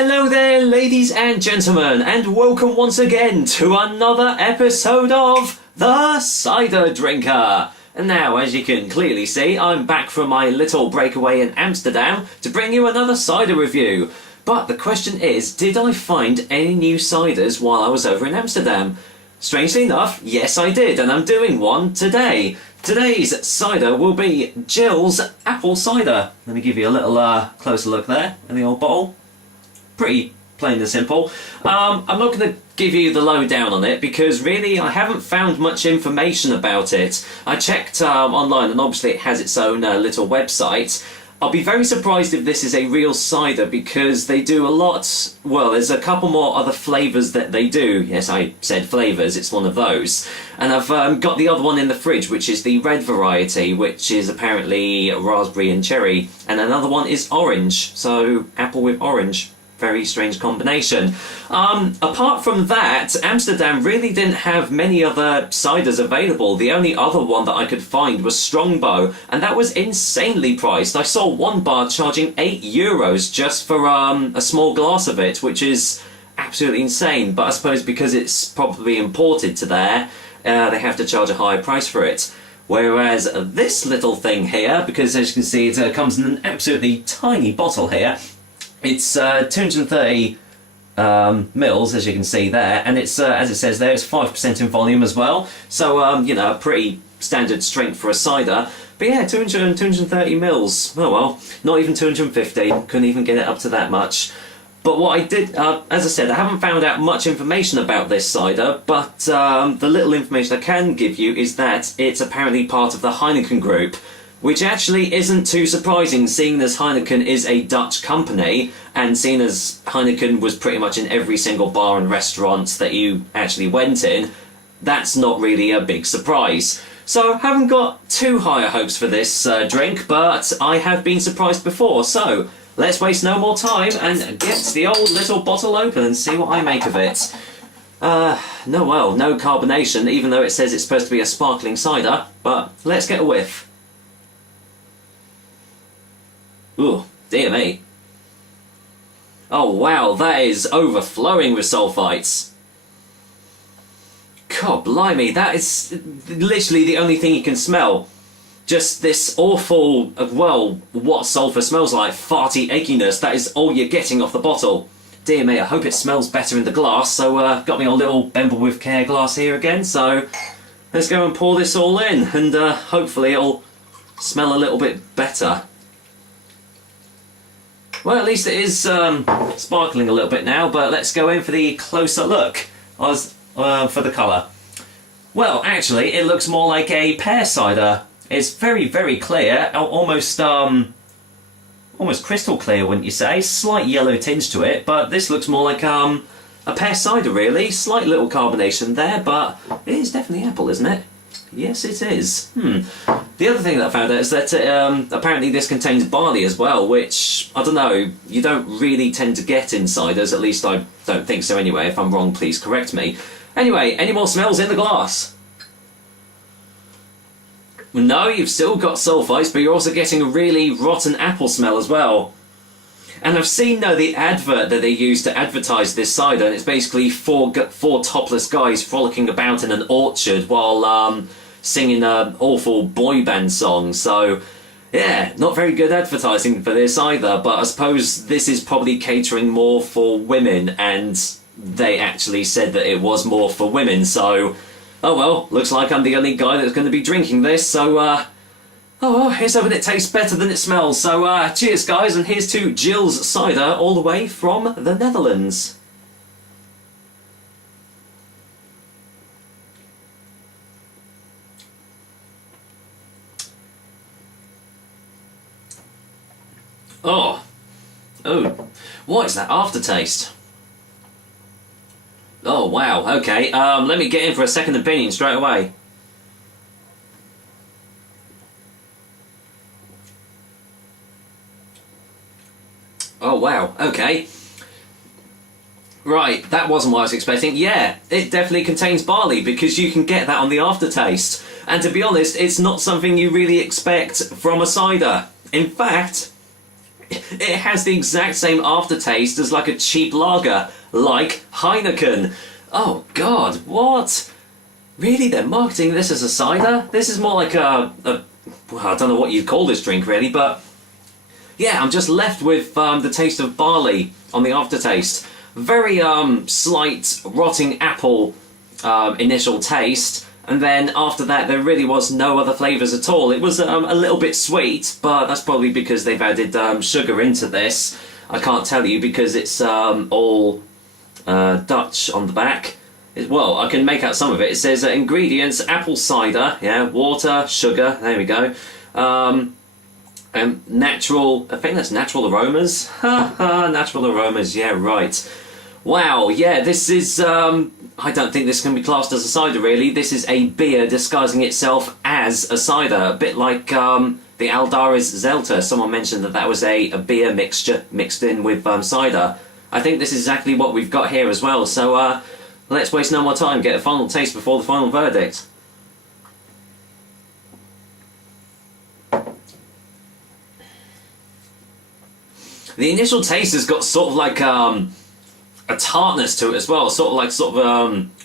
Hello there, ladies and gentlemen, and welcome once again to another episode of The Cider Drinker. And now, as you can clearly see, I'm back from my little breakaway in Amsterdam to bring you another cider review. But the question is, did I find any new ciders while I was over in Amsterdam? Strangely enough, yes I did, and I'm doing one today. Today's cider will be Jillz apple cider. Let me give you a little closer look there in the old bottle. Pretty plain and simple. I'm not going to give you the lowdown on it because really I haven't found much information about it. I checked online and obviously it has its own little website. I'll be very surprised if this is a real cider because they do a lot, well, there's a couple more other flavours that they do. Yes, I said flavours, it's one of those. And I've got the other one in the fridge, which is the red variety, which is apparently raspberry and cherry. And another one is orange, so apple with orange. Very strange combination. Apart from that, Amsterdam really didn't have many other ciders available. The only other one that I could find was Strongbow, and that was insanely priced. I saw one bar charging €8 just for a small glass of it, which is absolutely insane. But I suppose because it's probably imported to there, they have to charge a higher price for it. Whereas this little thing here, because as you can see it comes in an absolutely tiny bottle here, it's 230 mils, as you can see there, and it's as it says there, it's 5% in volume as well. So you know, a pretty standard strength for a cider. But yeah, 230 mils. Oh well, not even 250. Couldn't even get it up to that much. But what I did, as I said, I haven't found out much information about this cider, but the little information I can give you is that it's apparently part of the Heineken group. Which actually isn't too surprising, seeing as Heineken is a Dutch company, and seeing as Heineken was pretty much in every single bar and restaurant that you actually went in, that's not really a big surprise. So I haven't got too high hopes for this drink, but I have been surprised before, so let's waste no more time and get the old little bottle open and see what I make of it. No carbonation, even though it says it's supposed to be a sparkling cider, but let's get a whiff. Ooh, dear me. Oh wow, that is overflowing with sulfites. God blimey, that is literally the only thing you can smell. Just this awful, well, what sulphur smells like, farty achiness, that is all you're getting off the bottle. Dear me, I hope it smells better in the glass, so got me a little Bemble with Care glass here again, so let's go and pour this all in, and hopefully it'll smell a little bit better. Well, at least it is sparkling a little bit now, but let's go in for the closer look for the colour. Well, actually, it looks more like a pear cider. It's very, very clear, almost crystal clear, wouldn't you say? Slight yellow tinge to it, but this looks more like a pear cider, really. Slight little carbonation there, but it is definitely apple, isn't it? Yes, it is. The other thing that I found out is that apparently this contains barley as well, which, I don't know, you don't really tend to get in ciders, at least I don't think so anyway. If I'm wrong, please correct me. Anyway, any more smells in the glass? No, you've still got sulfites, but you're also getting a really rotten apple smell as well. And I've seen the advert that they use to advertise this cider, and it's basically four topless guys frolicking about in an orchard while singing an awful boy band song. So yeah, not very good advertising for this either, but I suppose this is probably catering more for women, and they actually said that it was more for women, so oh well, looks like I'm the only guy that's going to be drinking this, so oh well, here's hoping it tastes better than it smells. So cheers guys, and here's to Jillz cider all the way from the Netherlands. Oh, what is that aftertaste? Oh wow, okay, let me get in for a second opinion straight away. Oh wow, okay. Right, that wasn't what I was expecting. Yeah, it definitely contains barley because you can get that on the aftertaste. And to be honest, it's not something you really expect from a cider. In fact, it has the exact same aftertaste as like a cheap lager, like Heineken. Oh God, what? Really, they're marketing this as a cider? This is more like well, I don't know what you'd call this drink really, but yeah, I'm just left with the taste of barley on the aftertaste. Very slight rotting apple initial taste, and then after that there really was no other flavours at all. It was a little bit sweet, but that's probably because they've added sugar into this. I can't tell you because it's all Dutch on the back. Well, I can make out some of it. It says ingredients: apple cider, yeah, water, sugar. There we go. Natural. I think that's natural aromas. Ha ha! Natural aromas. Yeah, right. Wow. Yeah, this is. I don't think this can be classed as a cider. Really, this is a beer disguising itself as a cider. A bit like the Aldaris Zelta. Someone mentioned that was a beer mixture mixed in with cider. I think this is exactly what we've got here as well. So. Let's waste no more time, get a final taste before the final verdict. The initial taste has got sort of like a tartness to it as well, sort of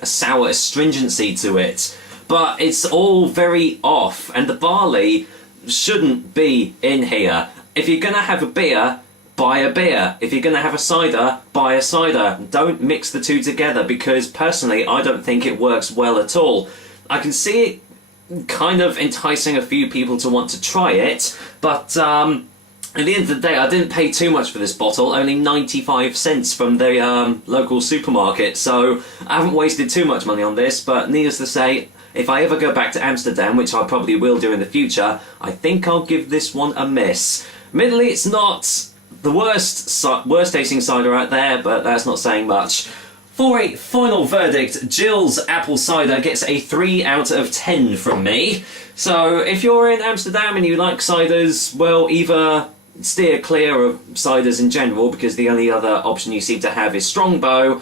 a sour astringency to it. But it's all very off, and the barley shouldn't be in here. If you're gonna have a beer, buy a beer. If you're going to have a cider, buy a cider. Don't mix the two together because personally I don't think it works well at all. I can see it kind of enticing a few people to want to try it, but at the end of the day I didn't pay too much for this bottle, only 95 cents from the local supermarket, so I haven't wasted too much money on this, but needless to say, if I ever go back to Amsterdam, which I probably will do in the future, I think I'll give this one a miss. Admittedly, it's not the worst tasting cider out there, but that's not saying much. For a final verdict, Jillz Apple Cider gets a 3 out of 10 from me. So if you're in Amsterdam and you like ciders, well, either steer clear of ciders in general, because the only other option you seem to have is Strongbow,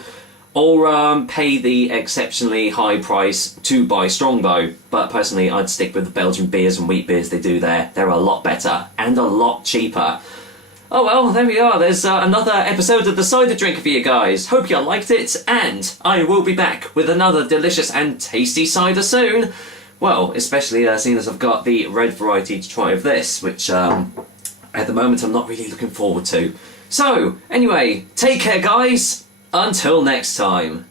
or pay the exceptionally high price to buy Strongbow. But personally, I'd stick with the Belgian beers and wheat beers they do there. They're a lot better and a lot cheaper. Oh well, there we are. There's another episode of The Cider Drinker for you guys. Hope you liked it, and I will be back with another delicious and tasty cider soon. Well, especially seeing as I've got the red variety to try of this, which at the moment I'm not really looking forward to. So, anyway, take care guys. Until next time.